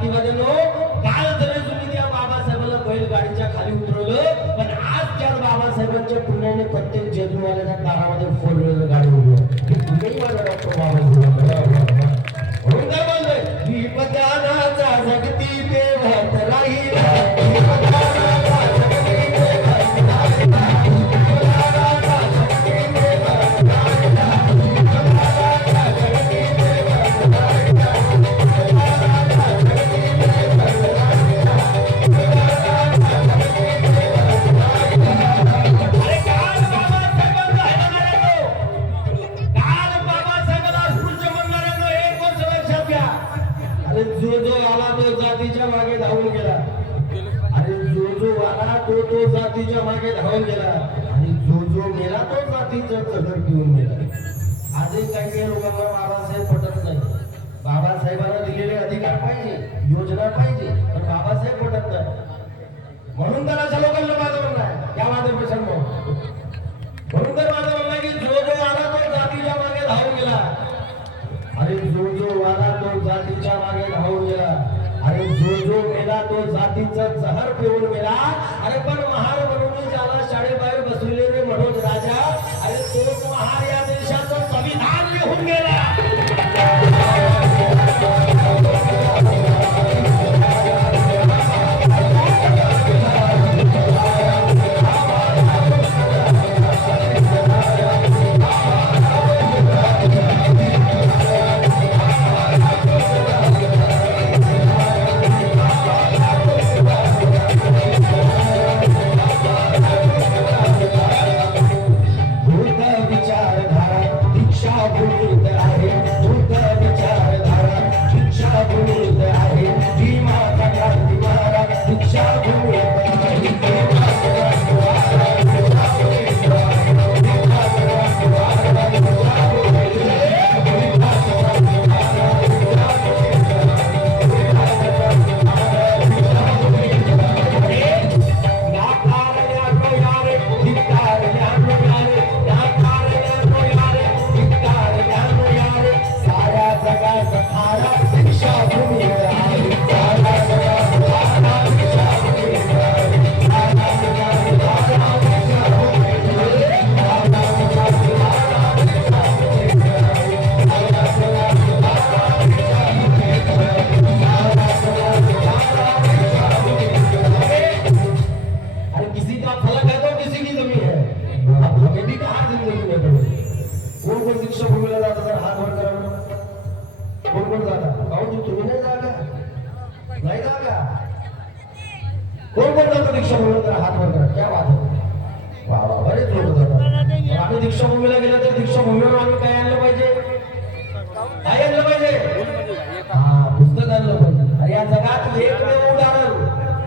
जातीमध्ये नो काल जरी तुम्ही त्या बाबासाहेबांना बैलगाडीच्या खाली उतरवलं, पण आज त्या बाबासाहेबांच्या पुण्याने प्रत्येक जेजुरीवाल्याच्या दारामध्ये 4 व्हीलर गाडी उभी आहे. तुम्ही माझा डॉक्टर बाबासाहेब म्हणून काय बोलतोय, विपदानाचा जगती देवत राहिला, विपदानाचा जगती देवत राहिला, विपदानाचा जगती देवत राहिला, विपदानाचा जगती देवत राहिला, विपदानाचा जगती देवत राहिला, विपदानाचा जगती देवत राहिला. अरे काल बाबासाहेबांना आहे तो, काल बाबासाहेबांना पुढच्या म्हणणाऱ्यांनो एक गोष्ट लक्षात घ्या. अरे जो आला तो जातीच्या मागे धावून गेला. अरे जो आला तो जातीच्या मागे धावून गेला आणि जो गेला तो जातीचं कदर घेऊन गेला. आजही काही लोकांना बाबासाहेब पटत नाही. बाबासाहेबांना दिलेले अधिकार पाहिजे, योजना पाहिजे, पण बाबासाहेब पटत नाही. म्हणून तर अशा लोकांना माझं म्हणणं आहे, या माझं प्रश्न म्हणून तर माझं म्हणणं आहे की जो आला तो जातीच्या मागे धावून गेला. अरे जो आला तो जातीच्या मागे धावून गेला. अरे जो मेला तो जातीचं जहर पिऊन गेला. अरे पण महार म्हणून ज्याला शाळेबाहेर बसलेले रे मनोज राजा, अरे तोच महार या देशाचं संविधान लिहून गेला. दीक्षाभूमीला गेला तर दीक्षाभूमीवर आम्ही काय आणलं पाहिजे? काय आणलं पाहिजे? पुस्तक आणलं पाहिजे. अरे या जगात एकमेव उदाहरण,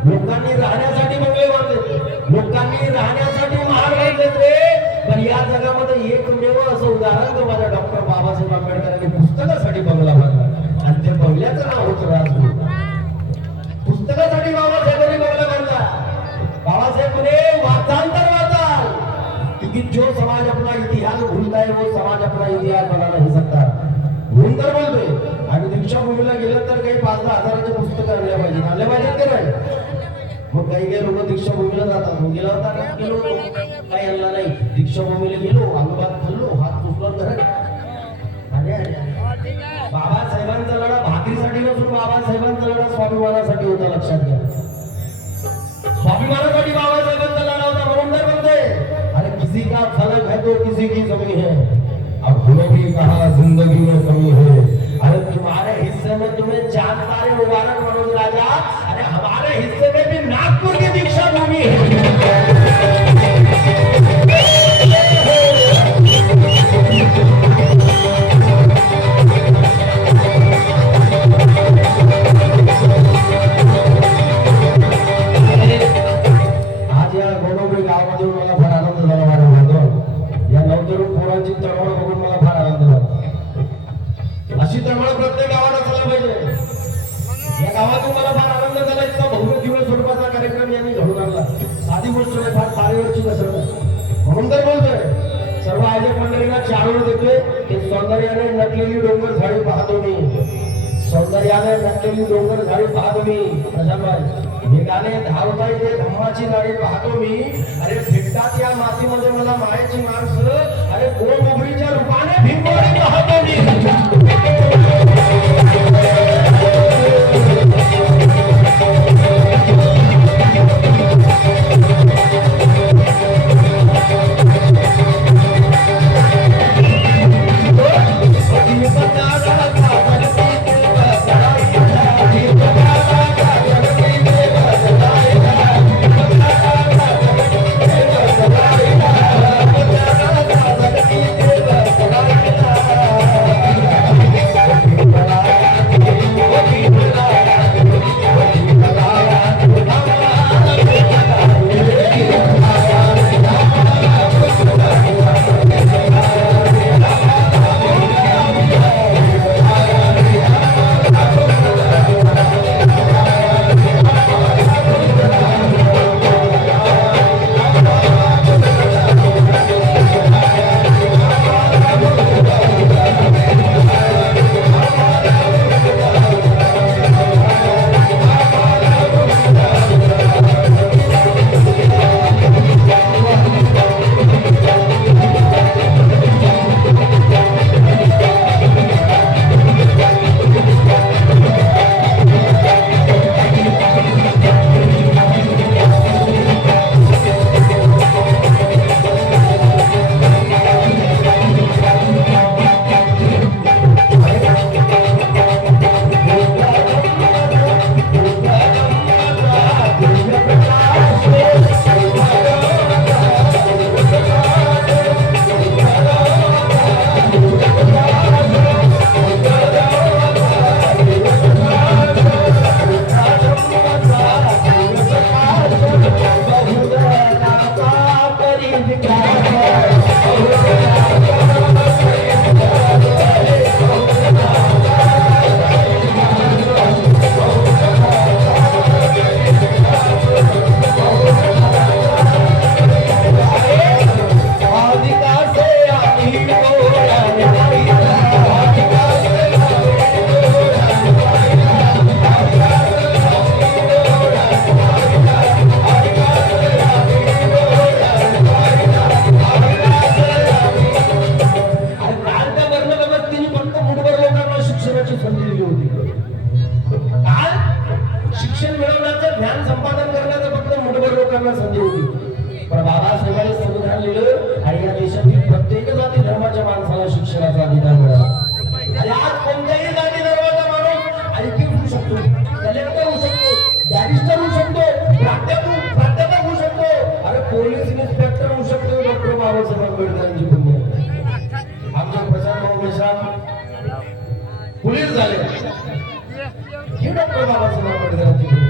लोकांनी राहण्यासाठी बंगले बांधले, लोकांनी राहण्यासाठी महाल बांधले रे, पण या जगामध्ये एकमेव असं उदाहरण तो माझ्या डॉक्टर बाबासाहेब आंबेडकरांनी पुस्तकासाठी बंगला बांधला आणि ते बंगल्याचं नाव होतं राजगृह. पुस्तकासाठी बाबासाहेबांनी बंगला बांधला. बाबासाहेब म्हणे वाचांतर वाचाल, क्योंकि जो समाज अपना इतिहास भूलता है वो समाज अपना इतिहास बना नहीं सकता. म्हणून तर बोलतोय आणि दीक्षाभूमीला गेलं तर काही 5-10 हजाराचे पुस्तक आणले पाहिजेत की नाही? मग काही लोक दीक्षाभूमीला जातात. गेला होता का? गेलो काही आणला नाही. दीक्षाभूमीला गेलो, अनुभव खाल्लो, हात पुसलो घरात. बाबासाहेबांचा लढा भाकरीसाठी नसून बाबासाहेबांचा लढा स्वाभिमानासाठी होता. लक्षात घ्या, स्वाभिमानासाठी बाबासाहेबांचा लढा होता. म्हणून तर म्हणतोय अरे किसी का फलक है तो किसी की जमी है, अब हमें भी कहा जिंदगी में कमी है. अरे तुम्हारे हिस्से में तुम्हें चांद तारे मुबारक मनोज राजा, अरे हमारे हिस्से में भी नागपुर की दीक्षा भूमि है. अशी तळमळ प्रत्येक गावात असायला पाहिजे. या गावातून मला फार आनंद झाला. इतका भव्य दिवस स्वरूपाचा कार्यक्रम यांनी घडून आणला. साधी गोष्ट नाही, फार तारेवरची कसरत आहे. म्हणून तर बोलतोय सर्व आयोजक मंडळींना 4 वर देतोय. ते सौंदर्याने नटलेली डोंगर झाडी पाहतो मी. तर याने नटलेली डोंगर झाडी पाहतो मी प्रशांतभाई हे गाणे धावता येते धम्माची गाडी पाहतो मी अरे भेटतात या मातीमध्ये मला मायेची माणसं अरे गोमुगरीच्या रूपाने भिंगोरी पाहतो मी शिक्षण मिळवण्याचं ज्ञान संपादन करण्याचं फक्त मुठभर लोकांना संधी होती पण बाबासाहेबांनी संविधान लिहिलं आणि या देशातील प्रत्येक जाती धर्माच्या माणसाला शिक्षणाचा अधिकार मिळाला आणि आज कोणत्याही जाती धर्माचा माणूस आयपी होऊ शकतो कलेक्टर होऊ शकतो बॅरिस्टर होऊ शकतो प्राध्यापक होऊ शकतो अरे पोलीस इन्स्पेक्टर होऊ शकतो डॉक्टर बाबासाहेब आंबेडकरांची पुण्य आमचे प्रशांत मेश्राम पोलीस झाले हे डॉक्टर बाबासाहेब आंबेडकरांची